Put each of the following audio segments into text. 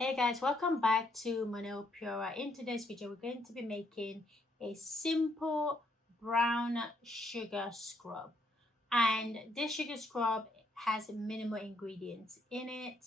Hey guys, welcome back to Monel Pura. In today's video, we're going to be making a simple brown sugar scrub. And this sugar scrub has minimal ingredients in it,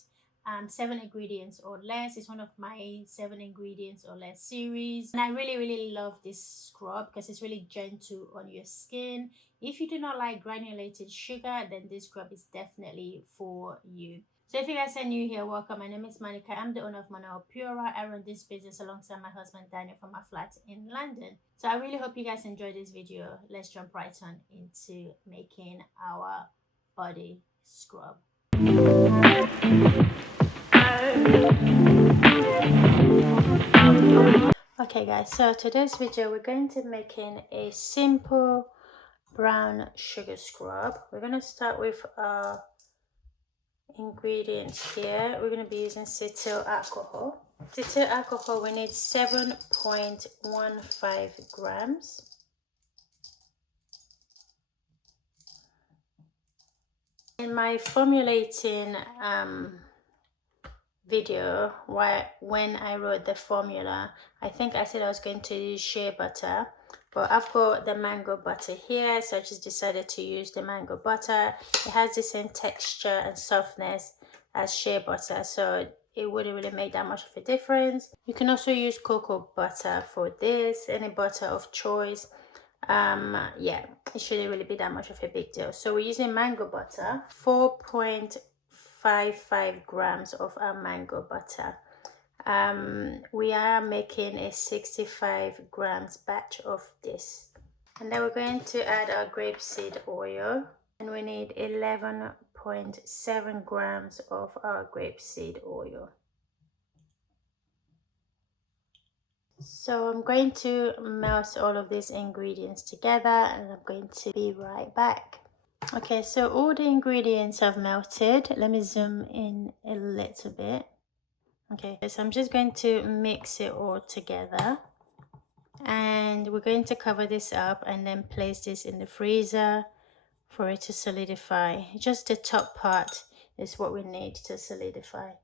7 ingredients or less. It's one of my 7 ingredients or less series. And I really love this scrub because it's really gentle on your skin. If you do not like granulated sugar, then this scrub is definitely for you. So if you guys are new here, welcome. My name is Monica. I'm the owner of Manuel Pura. I run this business alongside my husband Daniel from our flat in London. So I really hope you guys enjoy this video. Let's jump right on into making our body scrub. Okay guys, so today's video we're going to be making a simple brown sugar scrub. We're going to start with our ingredients here. We're going to be using cetyl alcohol. Cetyl alcohol, we need 7.15 grams. In my formulating video, when I wrote the formula, I think I said I was going to use shea butter, but I've got the mango butter here, so I just decided to use the mango butter. It has the same texture and softness as shea butter, so it wouldn't really make that much of a difference. You can also use cocoa butter for this, any butter of choice. Yeah, it shouldn't really be that much of a big deal. So we're using mango butter, 4.55 grams of our mango butter. We are making a 65 grams batch of this, and then we're going to add our grapeseed oil, and we need 11.7 grams of our grapeseed oil. So I'm going to melt all of these ingredients together, and I'm going to be right back. Okay, so all the ingredients have melted. Let me zoom in a little bit. Okay, so I'm just going to mix it all together, and we're going to cover this up and then place this in the freezer for it to solidify. Just the top part is what we need to solidify.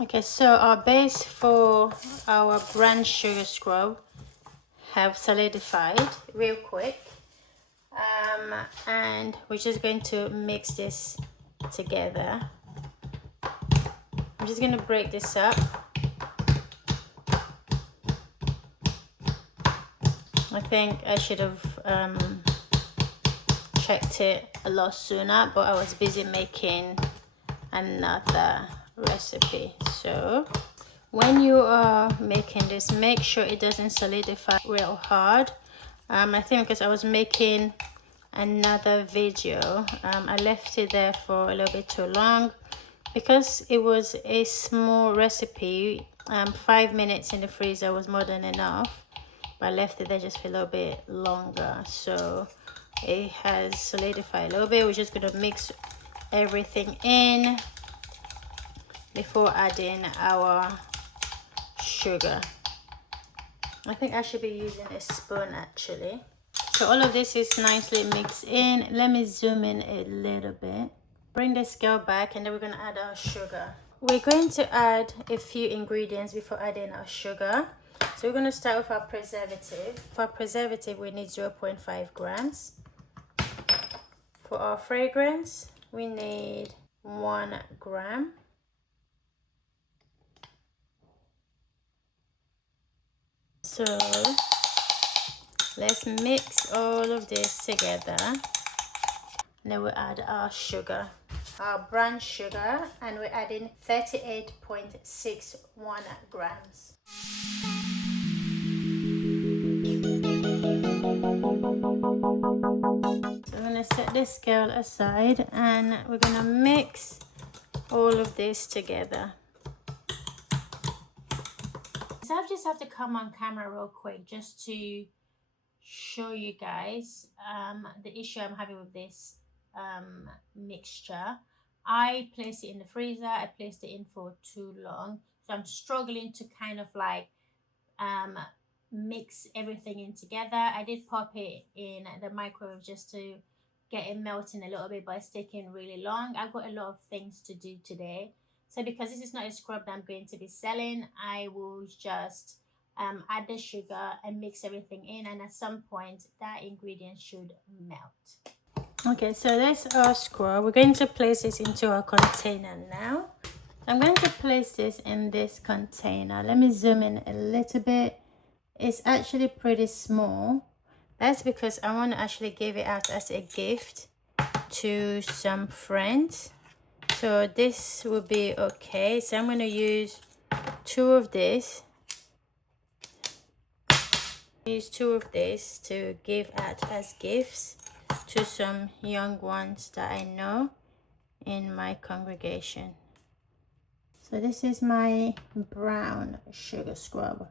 Okay, so our base for our brown sugar scrub have solidified real quick, and we're just going to mix this together. I'm just going to break this up. I think I should have checked it a lot sooner, but I was busy making another recipe. So when you are making this, make sure it doesn't solidify real hard. I think because I was making another video, I left it there for a little bit too long because it was a small recipe. 5 minutes in the freezer was more than enough, but I left it there just for a little bit longer, so it has solidified a little bit. We're just going to mix everything in before adding our sugar. I think I should be using a spoon actually. So all of this is nicely mixed in. Let me zoom in a little bit. Bring the scale back, and then we're going to add our sugar. We're going to add a few ingredients before adding our sugar. So we're going to start with our preservative. For our preservative, we need 0.5 grams. For our fragrance, we need 1 gram. So let's mix all of this together. And then we'll add our sugar, our brown sugar, and we're adding 38.61 grams. So I'm going to set this scale aside, and we're going to mix all of this together. So I just have to come on camera real quick just to show you guys the issue I'm having with this mixture. I placed it in the freezer. I placed it in for too long, so I'm struggling to kind of like mix everything in together. I did pop it in the microwave just to getting melting a little bit, but it's taking really long. I've got a lot of things to do today. So because this is not a scrub that I'm going to be selling, I will just add the sugar and mix everything in, and at some point that ingredient should melt. Okay, so that's our scrub. We're going to place this into our container now. I'm going to place this in this container. Let me zoom in a little bit. It's actually pretty small. That's because I want to actually give it out as a gift to some friends. So this will be okay. So I'm going to use two of this. Use two of this to give out as gifts to some young ones that I know in my congregation. So this is my brown sugar scrub.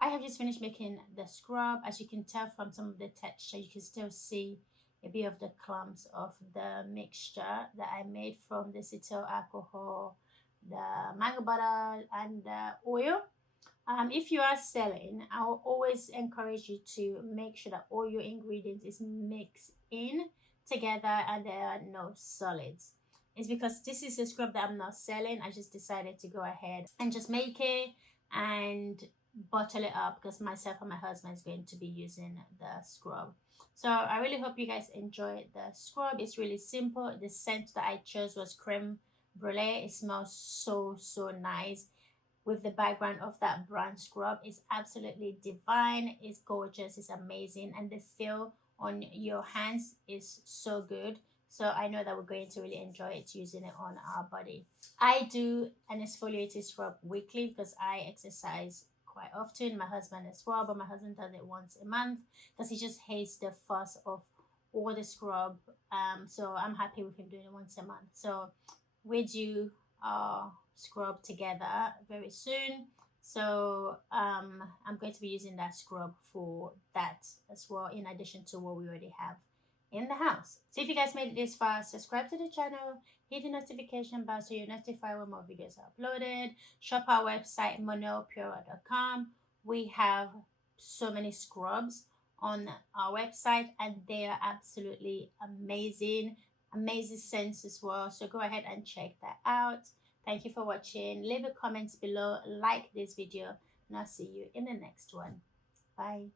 I have just finished making the scrub. As you can tell from some of the texture, you can still see a bit of the clumps of the mixture that I made from the cetyl alcohol, the mango butter, and the oil. If you are selling, I will always encourage you to make sure that all your ingredients is mixed in together and there are no solids. It's because this is a scrub that I'm not selling. I just decided to go ahead and just make it and bottle it up because myself and my husband is going to be using the scrub. So I really hope you guys enjoy the scrub. It's really simple. The scent that I chose was creme brulee. It smells so nice with the background of that brown scrub. Is absolutely divine. It's gorgeous. It's amazing, and the feel on your hands is so good. So I know that we're going to really enjoy it using it on our body. I do an exfoliating scrub weekly because I exercise quite often. My husband as well, but my husband does it once a month because he just hates the fuss of all the scrub. So I'm happy with him doing it once a month. So we do scrub together very soon. So I'm going to be using that scrub for that as well, in addition to what we already have in the house. So if you guys made it this far, subscribe to the channel, hit the notification bell so you're notified when more videos are uploaded. Shop our website monopura.com. We have so many scrubs on our website and they are absolutely amazing scents as well. So go ahead and check that out. Thank you for watching. Leave a comment below, like this video, and I'll see you in the next one. Bye.